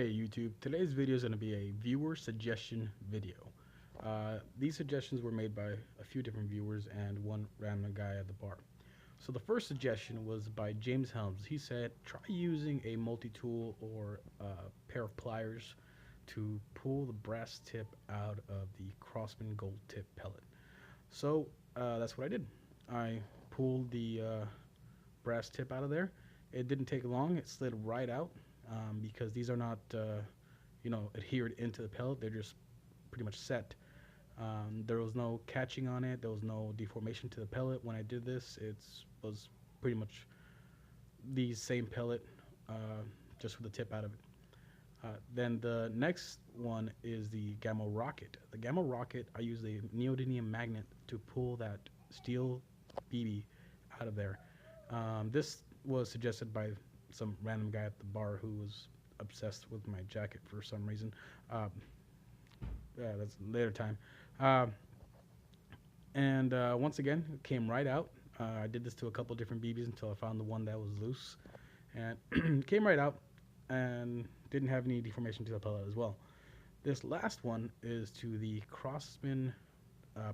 Hey YouTube, today's video is going to be a viewer suggestion video. These suggestions were made by a few different viewers and one random guy at the bar. So the first suggestion was by James Helms. He said try using a multi-tool or a pair of pliers to pull the brass tip out of the Crossman gold tip pellet. So that's what I did. I pulled the brass tip out of there. It didn't take long. It slid right out. Because these are not, adhered into the pellet. They're just pretty much set. There was no catching on it. There was no deformation to the pellet. When I did this, it was pretty much the same pellet, just with the tip out of it. Then the next one is the Gamma Rocket. The Gamma Rocket, I used a neodymium magnet to pull that steel BB out of there. This was suggested by some random guy at the bar who was obsessed with my jacket for some reason. Yeah, that's later time. Once again, it came right out. I did this to a couple different BBs until I found the one that was loose, and came right out and didn't have any deformation to the pellet as well. This last one is to the Crossman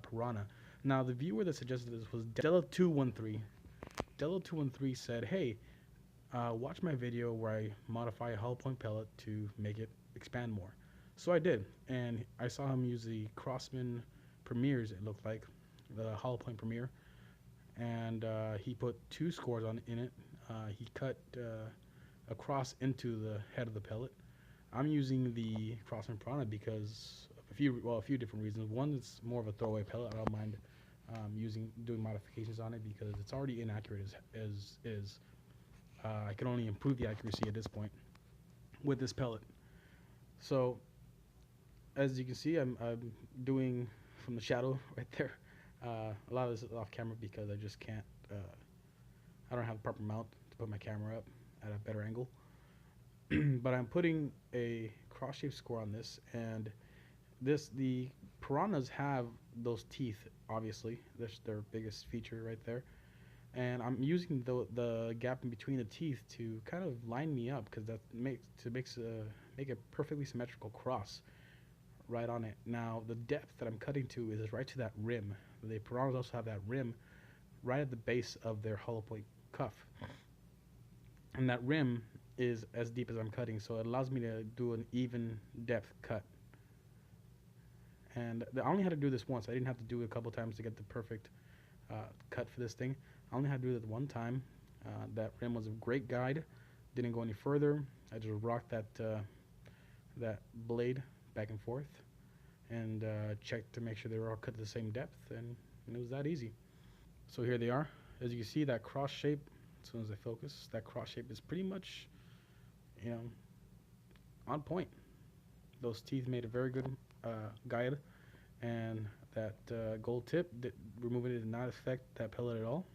Piranha. Now, the viewer that suggested this was Della213. Della213 said, "Hey, watch my video where I modify a hollow point pellet to make it expand more." So I did, and I saw him use the Crossman Premiers, it looked like, the hollow point Premier, and he put two scores in it. He cut a cross into the head of the pellet. I'm using the Crossman Piranha because of a few different reasons. One, it's more of a throwaway pellet. I don't mind doing modifications on it because it's already inaccurate as is. I can only improve the accuracy at this point with this pellet. So as you can see, I'm doing from the shadow right there. A lot of this is off camera because I just can't, I don't have the proper mount to put my camera up at a better angle. But I'm putting a cross-shaped score on this, and the Piranhas have those teeth, obviously. That's their biggest feature right there. And I'm using the gap in between the teeth to kind of line me up, because that make a perfectly symmetrical cross right on it. Now the depth that I'm cutting to is right to that rim. The Piranhas also have that rim right at the base of their hollow point cuff, and that rim is as deep as I'm cutting, so it allows me to do an even depth cut. And I only had to do this once. I didn't have to do it a couple times to get the perfect cut for this thing. I only had to do it one time. That rim was a great guide. Didn't go any further. I just rocked that blade back and forth and checked to make sure they were all cut to the same depth, and it was that easy. So here they are. As you can see, that cross shape, as soon as I focus, that cross shape is pretty much, on point. Those teeth made a very good guide, and that gold tip, removing it did not affect that pellet at all.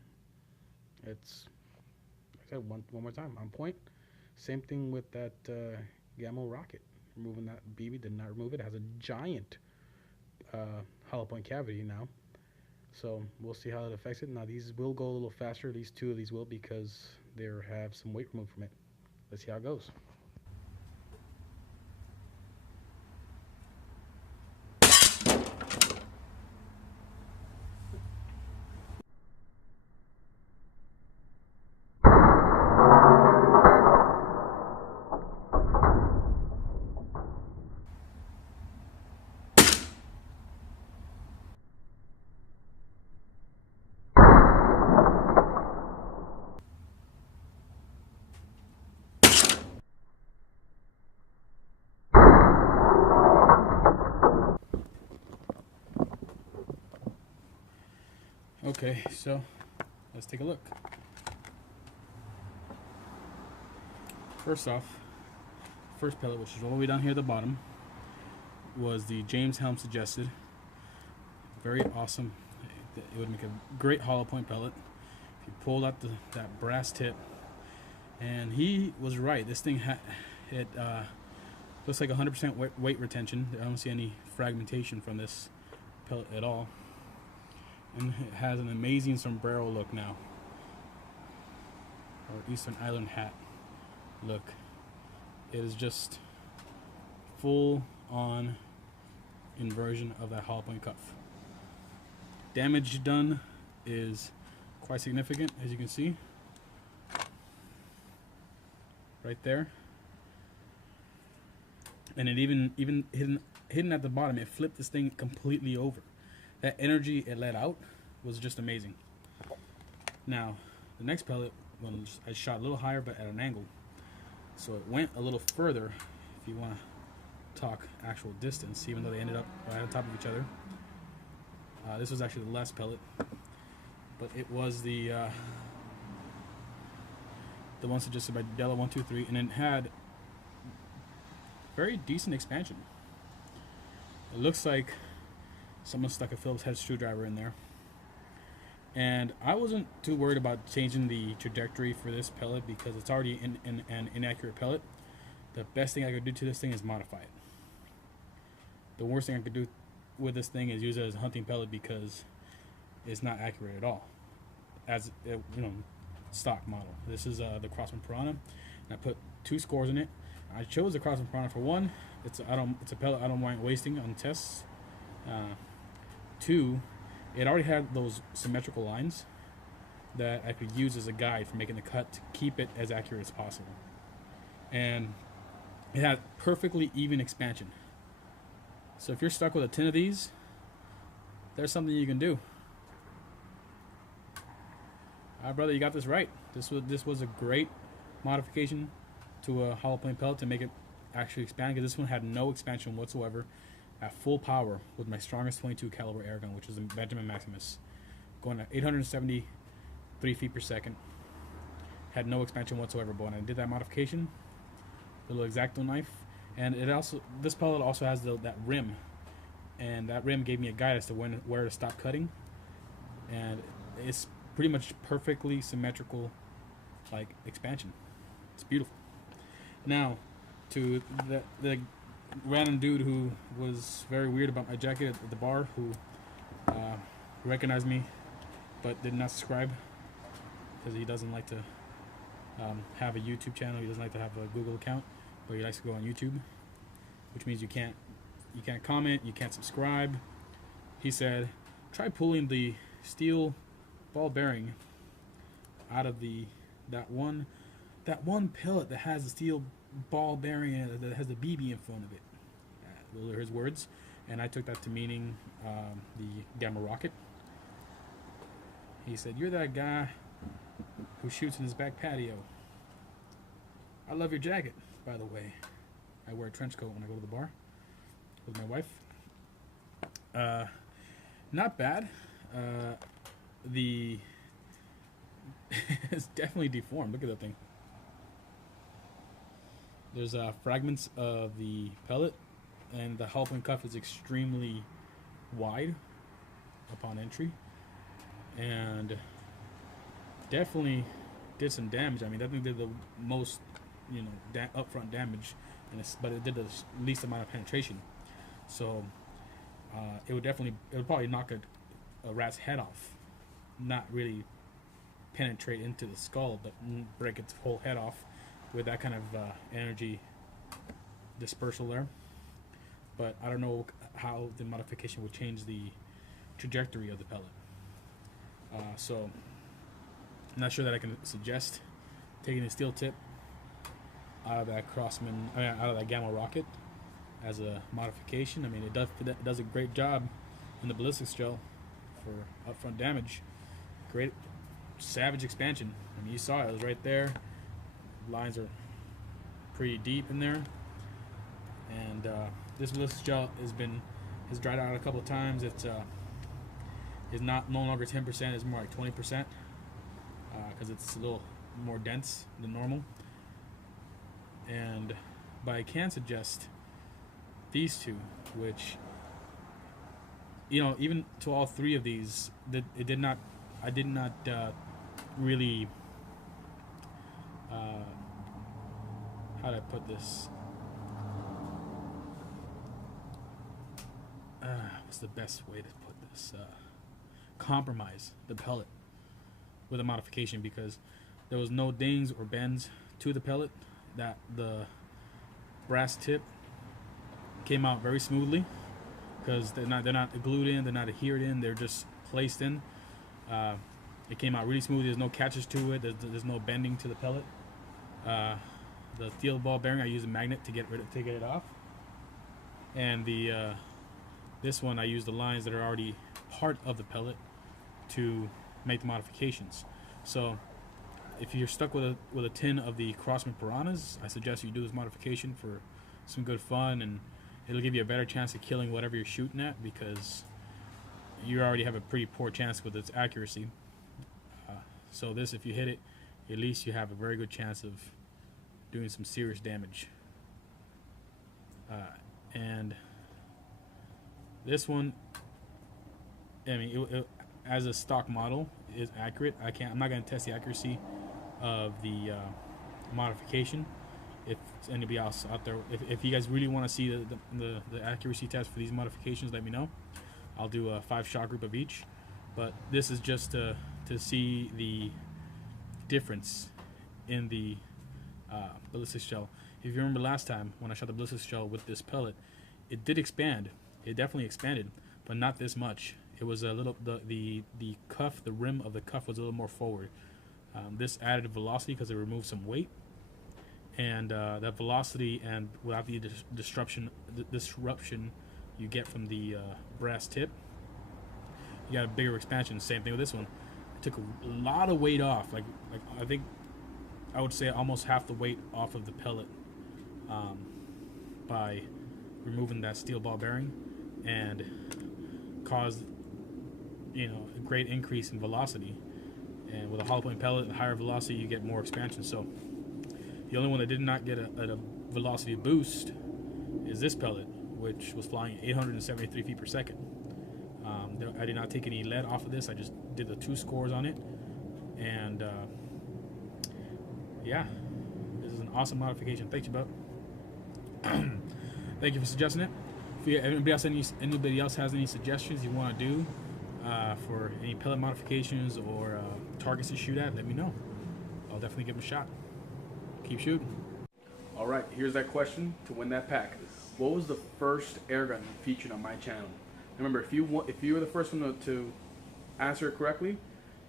It's, like I said, one more time, on point. Same thing with that Gamma Rocket. Removing that BB did not remove it. It has a giant hollow point cavity now. So we'll see how it affects it. Now these will go a little faster. These two of these will, because they have some weight removed from it. Let's see how it goes. Okay, so let's take a look. First off, first pellet, which is all the way down here at the bottom, was the James Helms suggested. Very awesome. It would make a great hollow point pellet if you pulled out that brass tip. And he was right. This thing looks like 100% weight retention. I don't see any fragmentation from this pellet at all. And it has an amazing sombrero look now, or Eastern Island hat look. It is just full on inversion of that hollow point cuff. Damage done is quite significant, as you can see right there. And it even hidden at the bottom, it flipped this thing completely over. That energy it let out was just amazing. Now, the next pellet, well, I shot a little higher but at an angle. So it went a little further, if you want to talk actual distance, even though they ended up right on top of each other. This was actually the last pellet, but it was the one suggested by Della123, and it had very decent expansion. It looks like someone stuck a Phillips head screwdriver in there. And I wasn't too worried about changing the trajectory for this pellet because it's already an inaccurate pellet. The best thing I could do to this thing is modify it. The worst thing I could do with this thing is use it as a hunting pellet because it's not accurate at all. As stock model. This is the Crossman Piranha, and I put 2 scores in it. I chose the Crossman Piranha for one. It's a pellet I don't mind wasting on tests. 2, it already had those symmetrical lines that I could use as a guide for making the cut to keep it as accurate as possible. And it had perfectly even expansion. So if you're stuck with a 10 of these, there's something you can do. Brother, you got this right. This was a great modification to a hollow point pellet to make it actually expand, because this one had no expansion whatsoever at full power with my strongest 22 caliber air gun, which is the Benjamin Maximus, going at 873 feet per second. Had no expansion whatsoever, but when I did that modification, the little X-Acto knife, and this pellet also has that rim, and that rim gave me a guide as to where to stop cutting, and it's pretty much perfectly symmetrical, like, expansion. It's beautiful. Now, to the random dude who was very weird about my jacket at the bar, who recognized me but did not subscribe because he doesn't like to have a YouTube channel. He doesn't like to have a Google account, but he likes to go on YouTube, which means you can't comment, you can't subscribe. He said, try pulling the steel ball bearing out of that one pellet that has the steel ball bearing in it, that has the BB in front of it. Those are his words, and I took that to meaning the Gamma rocket. He said, "You're that guy who shoots in his back patio. I love your jacket, by the way. I wear a trench coat when I go to the bar with my wife." Not bad. It's definitely deformed. Look at that thing. There's fragments of the pellet, and the hollow point cuff is extremely wide upon entry, and definitely did some damage. I mean, that thing did the most, upfront damage, but it did the least amount of penetration. So it would probably knock a rat's head off, not really penetrate into the skull, but break its whole head off with that kind of energy dispersal there. But I don't know how the modification would change the trajectory of the pellet. So I'm not sure that I can suggest taking the steel tip out of that out of that Gamma rocket as a modification. I mean, it does a great job in the ballistics gel for upfront damage. Great savage expansion. I mean, you saw it was right there. Lines are pretty deep in there, and this ballistics gel has dried out a couple of times. It's is no longer 10%. It's more like 20%, because it's a little more dense than normal. But I can suggest these two, which, even to all 3 of these, I did not really, how do I put this? What's the best way to put this? Compromise the pellet with a modification, because there was no dings or bends to the pellet. That the brass tip came out very smoothly because they're not glued in, they're not adhered in, they're just placed in. Uh, it came out really smooth. There's no catches to it. There's no bending to the pellet. The steel ball bearing, I use a magnet to get it off, and the this one I use the lines that are already part of the pellet to make the modifications. So if you're stuck with a tin of the Crossman Piranhas, I suggest you do this modification for some good fun, and it'll give you a better chance of killing whatever you're shooting at, because you already have a pretty poor chance with its accuracy. So this, if you hit it, at least you have a very good chance of doing some serious damage. And this one, I mean, it, as a stock model, is accurate. I'm not going to test the accuracy of the modification. If anybody else out there, if you guys really want to see the accuracy test for these modifications, let me know. I'll do a 5-shot group of each. But this is just to see the difference in the ballistic shell. If you remember last time when I shot the ballistic shell with this pellet, it did expand. It definitely expanded, but not this much. It was a little, the cuff, the rim of the cuff was a little more forward. This added velocity because it removed some weight, and that velocity, and without the disruption you get from the brass tip, you got a bigger expansion. Same thing with this one. It took a lot of weight off. Like I think I would say almost half the weight off of the pellet by removing that steel ball bearing, and caused, you know, a great increase in velocity. And with a hollow point pellet, the higher velocity, you get more expansion. So the only one that did not get a velocity boost is this pellet, which was flying 873 feet per second. I did not take any lead off of this. I just did the 2 scores on it, and yeah, this is an awesome modification. Thank you, bud. Thank you for suggesting it. If anybody else has any suggestions you want to do for any pellet modifications or targets to shoot at, let me know. I'll definitely give them a shot. Keep shooting. All right, here's that question to win that pack. What was the first air gun featured on my channel? Remember, if you were the first one to answer it correctly,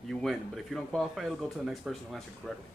you win. But if you don't qualify, it'll go to the next person who answered correctly.